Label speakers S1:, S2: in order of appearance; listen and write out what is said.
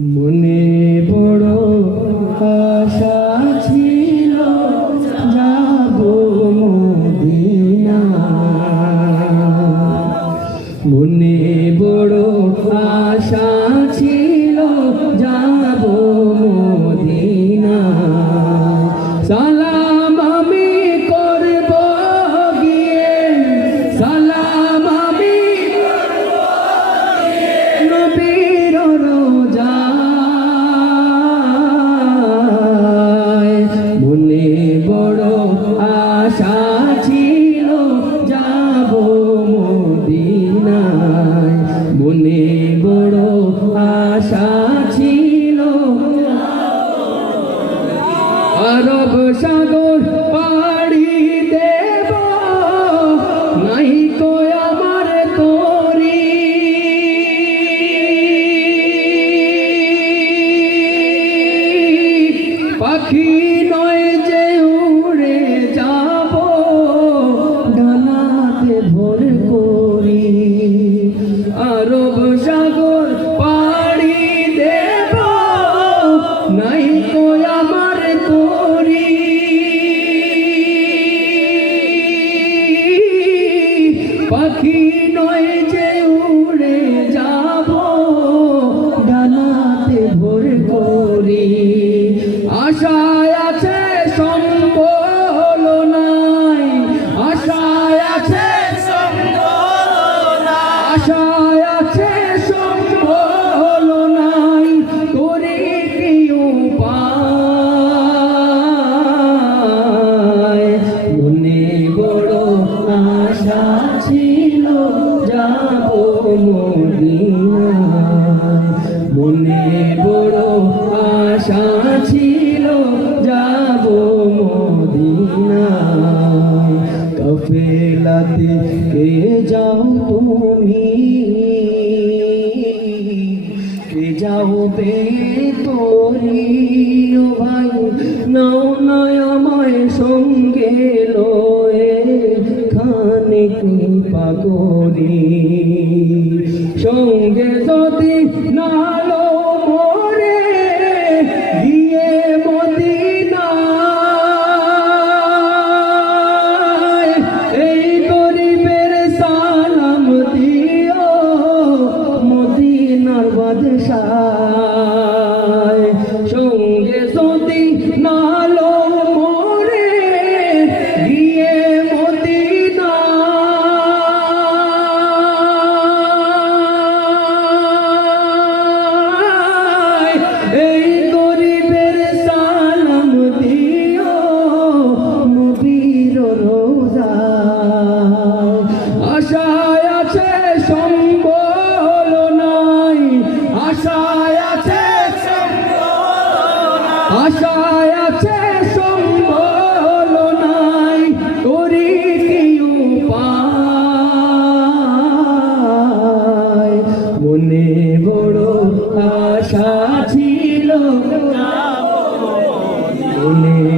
S1: মনে বড় আশা ছিল, যাব মদিনায়। মনে বড় আশা ছিল আরব সাগর পাড়ি দেব, নাই কো আমার তোরি। পাখি নয় পাখি নয় যে উড়ে যাব ডানাতে ভোর করি। মনে বড় আশা ছিল, যাব মদিনায়। কফেলাতে কে যাও তুমি? কে যাও বে তোরি? ভাই, নাও নয় সঙ্গে লয়ে খানে কৃপা করি সঙ্গে যদি আশায় আছে সম্বল নাই করি কেউ পায় মনে বড় আশা ছিল। মনে